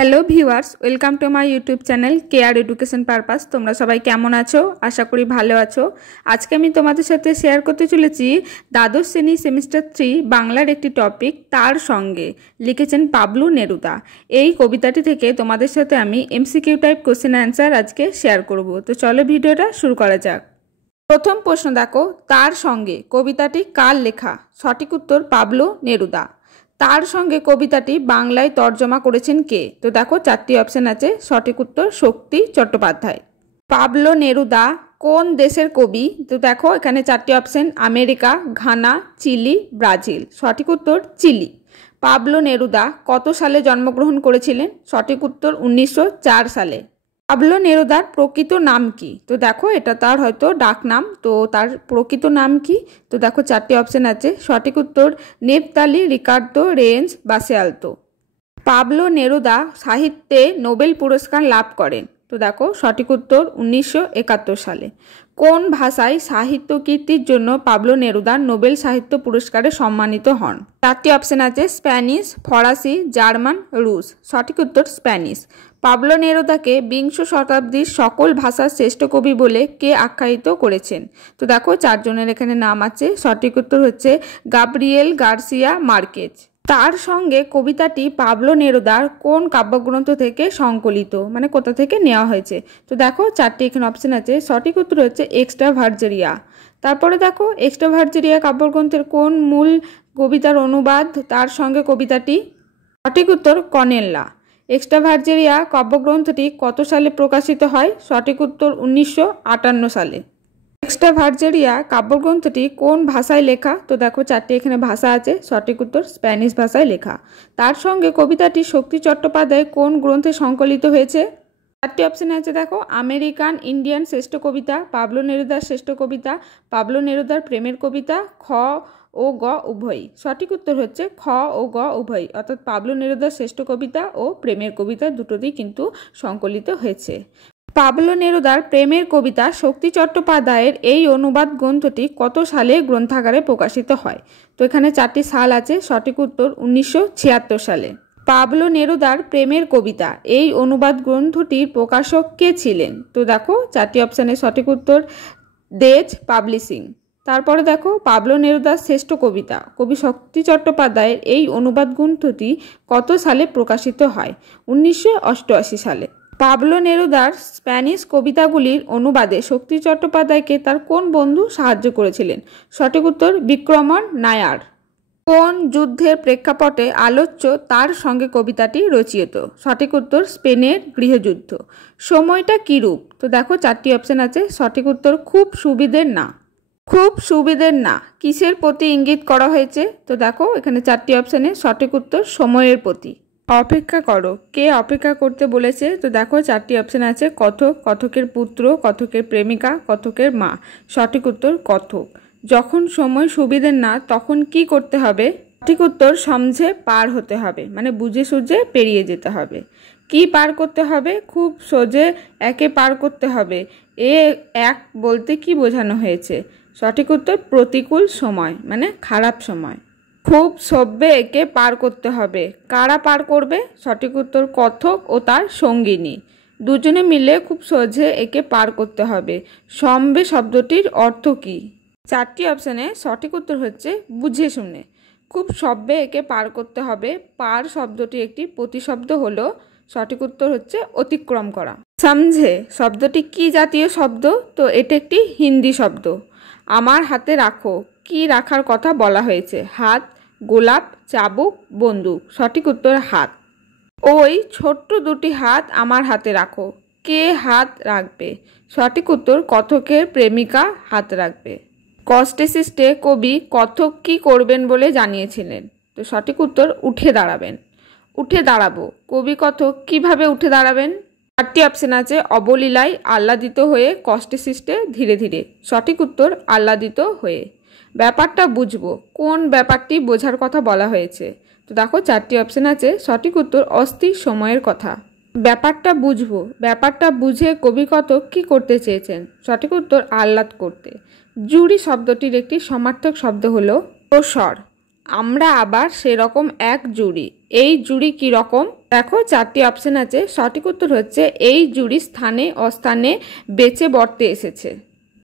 Hello viewers, welcome to my YouTube channel care education purpose. তোমরা সবাই কেমন আছো? আশা করি ভালো আছো। আজকে আমি তোমাদের সাথে শেয়ার করতে চলেছি দ্বাদশ শ্রেণী সেমিস্টার 3 বাংলার একটি টপিক তার সঙ্গে, লিখেছেন পাবলু নেরুদা। এই কবিতাটি থেকে তোমাদের সাথে আমি এমসিকিউ টাইপ কোশ্চেন অ্যান্সার আজকে শেয়ার করব। তো চলো ভিডিওটা শুরু করা যাক। প্রথম প্রশ্ন দেখো, তার সঙ্গে কবিতাটি কার লেখা? সঠিক উত্তর পাবলু নেরুদা। তার সঙ্গে কবিতাটি বাংলায় তর্জমা করেছেন কে? তো দেখো চারটি অপশন আছে, সঠিক উত্তর শক্তি চট্টোপাধ্যায়। পাবলো নেরুদা কোন দেশের কবি? তো দেখো এখানে চারটি option, America, Ghana, Chile, Brazil. সঠিক উত্তর চিলি। পাবলো নেরুদা কত সালে জন্মগ্রহণ করেছিলেন? সঠিক উত্তর 1904 সালে। পাবলো নেরুদার প্রকৃত নাম কি? তো দেখো এটা তার হয়তো ডাক নাম, তো তার প্রকৃত নাম কি? তো দেখো চারটি অপশন আছে, সঠিক উত্তর নেপতালি রিকার্দো রেঞ্জ বাসেআলতো। পাবলো নেরুদা সাহিত্যে নোবেল পুরস্কার লাভ করেন? তো দেখো সঠিক উত্তর 1971 সালে। কোন ভাষায় সাহিত্য কীর্তির জন্য পাবলো নেরুদা নোবেল সাহিত্য পুরস্কারে সম্মানিত হন? চারটি অপশন আছে, স্প্যানিশ, ফরাসি, জার্মান, রুশ। সঠিক উত্তর স্প্যানিশ। পাবলো নেরুদাকে বিংশ শতাব্দীর সকল ভাষার শ্রেষ্ঠ কবি বলে কে আখ্যায়িত করেছেন? তো দেখো চারজনের এখানে নাম আছে, সঠিক উত্তর হচ্ছে গাব্রিয়েল গার্সিয়া মার্কেজ। তার সঙ্গে কবিতাটি পাবলো নেরুদার কোন কাব্যগ্রন্থ থেকে সংকলিত, মানে কোথা থেকে নেওয়া হয়েছে? তো দেখো চারটি এখানে অপশন আছে, সঠিক উত্তর হচ্ছে এক্সট্রাভার্জেরিয়া। তারপরে দেখো এক্সট্রাভার্জেরিয়া কাব্যগ্রন্থের কোন মূল কবিতার অনুবাদ তার সঙ্গে কবিতাটি? সঠিক উত্তর কর্নেল্লা। এক্সট্রাভার্জেরিয়া কাব্যগ্রন্থটি কত সালে প্রকাশিত হয়? সঠিক উত্তর 1958 সালে। এক্সট্রাভার্জেরিয়া কাব্যগ্রন্থটি কোন ভাষায় লেখা? তো দেখো চারটি এখানে ভাষা আছে, সঠিক উত্তর স্প্যানিশ ভাষায় লেখা। তার সঙ্গে কবিতাটি শক্তি চট্টোপাধ্যায় কোন গ্রন্থে সংকলিত হয়েছে? চারটি অপশন আছে দেখো, আমেরিকান ইন্ডিয়ান শ্রেষ্ঠ কবিতা, পাবলো নেরুদার শ্রেষ্ঠ কবিতা, পাবলো নেরুদার প্রেমের কবিতা, খ ও গ উভয়ই। সঠিক উত্তর হচ্ছে খ ও গ উভয়ই, অর্থাৎ পাবলো নেরুদার শ্রেষ্ঠ কবিতা ও প্রেমের কবিতা দুটোতেই কিন্তু সংকলিত হয়েছে। পাবলো নেরুদার প্রেমের কবিতা শক্তি চট্টোপাধ্যায়ের এই অনুবাদ গ্রন্থটি কত সালে গ্রন্থাগারে প্রকাশিত হয়? তো এখানে চারটি সাল আছে, সঠিক উত্তর 1976 সালে। পাবলো নেরুদার প্রেমের কবিতা এই অনুবাদ গ্রন্থটির প্রকাশক কে ছিলেন? তো দেখো চারটি অপশানে সঠিক উত্তর দেজ পাবলিশিং। তারপরে দেখো পাবলো নেরুদার শ্রেষ্ঠ কবিতা কবি শক্তি চট্টোপাধ্যায়ের এই অনুবাদ গ্রন্থটি কত সালে প্রকাশিত হয়? 1988 সালে। পাবলো নেরুদার স্প্যানিশ কবিতাগুলির অনুবাদে শক্তি চট্টোপাধ্যায়কে তার কোন বন্ধু সাহায্য করেছিলেন? সঠিক উত্তর বিক্রমন নায়ার। কোন যুদ্ধের প্রেক্ষাপটে আলোচ্য তার সঙ্গে কবিতাটি রচিত? সঠিক উত্তর স্পেনের গৃহযুদ্ধ। সময়টা কিরূপ? তো দেখো চারটি অপশন আছে, সঠিক উত্তর খুব সুবিধের না। খুব সুবিধের না কিসের প্রতি ইঙ্গিত করা হয়েছে? তো দেখো এখানে চারটি অপশানে সঠিক উত্তর সময়ের প্রতি। অপেক্ষা করো কে অপেক্ষা করতে বলেছে? তো দেখো চারটি অপশন আছে, কথক, কথকের পুত্র, কথকের প্রেমিকা, কথকের মা। সঠিক উত্তর কথক। যখন সময় সুবিধের না তখন কি করতে হবে? সঠিক উত্তর সমঝে পার হতে হবে, মানে বুঝে সুঝে পেরিয়ে যেতে হবে। কি পার করতে হবে? খুব সোজে একে পার করতে হবে। এক বলতে কি বোঝানো হয়েছে? সঠিক উত্তর প্রতিকূল সময়, মানে খারাপ সময়। খুব সভ্যে একে পার করতে হবে, কারা পার করবে? সঠিক উত্তর কথক ও তার সঙ্গিনী। দুজনে মিলে খুব সহজে একে পার করতে হবে। সম্বে শব্দটির অর্থ কী? চারটি অপশানে সঠিক উত্তর হচ্ছে বুঝে শুনে। খুব সভ্যে একে পার করতে হবে, পার শব্দটি একটি প্রতিশব্দ হলো, সঠিক উত্তর হচ্ছে অতিক্রম করা। সমঝে শব্দটি কি জাতীয় শব্দ? তো এটা একটি হিন্দি শব্দ। আমার হাতে রাখো কি রাখার কথা বলা হয়েছে? হাত, গোলাপ, চাবুক, বন্দুক। সঠিক উত্তর হাত। ওই ছোট্ট দুটি হাত আমার হাতে রাখো, কে হাত রাখবে? সঠিক উত্তর কথকের প্রেমিকা হাত রাখবে। কষ্টে সৃষ্টে কবি কথক কি করবেন বলে জানিয়েছিলেন? তো সঠিক উত্তর উঠে দাঁড়াবেন। উঠে দাঁড়াবো কবি কথক কিভাবে উঠে দাঁড়াবেন? চারটি অপশন আছে, অবলীলায়, আহ্লাদিত হয়ে, কষ্টে সৃষ্টে, ধীরে ধীরে। সঠিক উত্তর আহ্লাদিত হয়ে। ব্যাপারটা বুঝবো কোন ব্যাপারটি বোঝার কথা বলা হয়েছে? তো দেখো চারটি অপশন আছে, সঠিক উত্তর অস্থির সময়ের কথা। ব্যাপারটা বুঝবো, ব্যাপারটা বুঝে কবি কথক কি করতে চেয়েছেন? সঠিক উত্তর আহ্লাদ করতে। জুড়ি শব্দটির একটি সমার্থক শব্দ হলো প্রসর। আমরা আবার সেরকম এক জুড়ি। এই জুড়ি কি রকম? দেখো 4টি অপশন আছে। সঠিক উত্তর হচ্ছে এই জুড়ি স্থানে অস্থানে বেঁচে বর্তে এসেছে।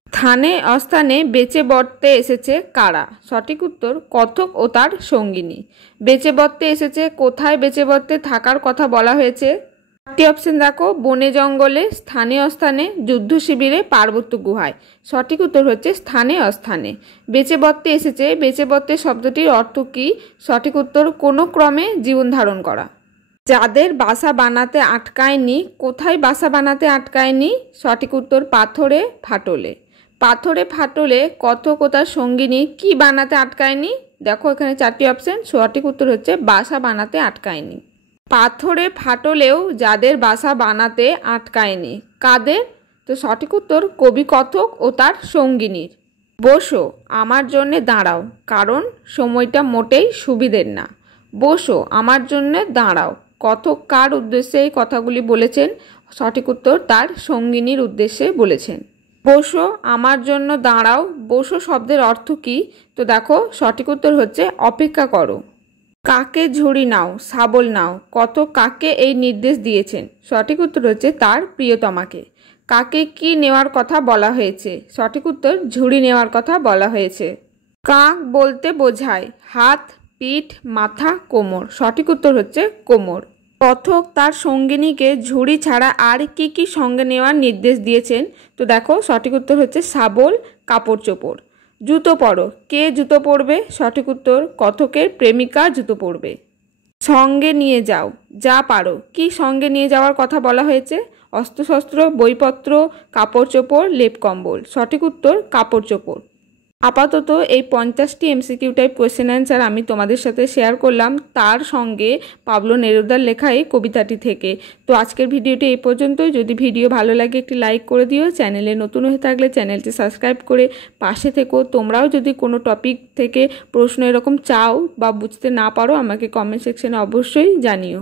স্থানে অস্থানে বেঁচে বর্তে এসেছে কারা? সঠিক উত্তর কথক ও তার সঙ্গিনী। বেঁচে বর্তে এসেছে, কোথায় বেঁচে বর্তে থাকার কথা বলা হয়েছে? 4টি অপশন দেখো, বনে জঙ্গলে, স্থানে অস্থানে, যুদ্ধ শিবিরে, পার্বত্য গুহায়। সঠিক উত্তর হচ্ছে স্থানে অস্থানে। বেঁচে বর্তে এসেছে, বেঁচে বর্তে শব্দটির অর্থ কি? সঠিক উত্তর কোনো ক্রমে জীবন ধারণ করা। যাদের বাসা বানাতে আটকায়নি, কোথায় বাসা বানাতে আটকায়নি? সঠিক উত্তর পাথরে ফাটলে। পাথরে ফাটলে কথক ও তার সঙ্গিনী কি বানাতে আটকায়নি? দেখো এখানে 4টি অপশন। সঠিক উত্তর হচ্ছে বাসা বানাতে আটকায়নি। পাথরে ফাটলেও যাদের বাসা বানাতে আটকায়নি, কাদের? তো সঠিক উত্তর কবি কথক ও তার সঙ্গিনীর। বসো, আমার জন্যে দাঁড়াও, কারণ সময়টা মোটেই সুবিধের না। বসো, আমার জন্যে দাঁড়াও। কথক কার উদ্দেশ্যে এই কথাগুলি বলেছেন? সঠিক উত্তর তার সঙ্গিনীর উদ্দেশ্যে বলেছেন। বসো, আমার জন্য দাঁড়াও। বসো শব্দের অর্থ কি? তো দেখো সঠিক উত্তর হচ্ছে অপেক্ষা করো। কাকে ঝুড়ি নাও, শাবল নাও, কথক কাকে এই নির্দেশ দিয়েছেন? সঠিক উত্তর হচ্ছে তার প্রিয়তমাকে। কাকে কি নেওয়ার কথা বলা হয়েছে? সঠিক উত্তর ঝুড়ি নেওয়ার কথা বলা হয়েছে। কাক বলতে বোঝায় হাত, পিঠ, মাথা, কোমর। সঠিক উত্তর হচ্ছে কোমর। কথক তার সঙ্গিনীকে ঝুড়ি ছাড়া আর কি কি সঙ্গে নেওয়ার নির্দেশ দিয়েছেন? তো দেখো সঠিক উত্তর হচ্ছে শাবল, কাপড় চোপড়। জুতো পরো, কে জুতো পরবে? সঠিক উত্তর কথকের প্রেমিকা জুতো পরবে। সঙ্গে নিয়ে যাও, যা পারো, কি সঙ্গে নিয়ে যাওয়ার কথা বলা হয়েছে? অস্ত্রশস্ত্র, বইপত্র, কাপড় চোপড়, লেপ কম্বল। সঠিক উত্তর কাপড় চোপড়। আপাতত এই 50টি এমসিকিউ টাইপ কোয়েশ্চেন অ্যান্সার আমি তোমাদের সাথে শেয়ার করলাম, তার সঙ্গে পাবলো নেরুদার লেখা এই কবিতাটি থেকে। তো আজকের ভিডিওটি এই পর্যন্তই। যদি ভিডিও ভালো লাগে একটি লাইক করে দিও। চ্যানেলে নতুন হয়ে থাকলে চ্যানেলটি সাবস্ক্রাইব করে পাশে থেকো। তোমরাও যদি কোনো টপিক থেকে প্রশ্ন এরকম চাও বা বুঝতে না পারো, আমাকে কমেন্ট সেকশনে অবশ্যই জানিও।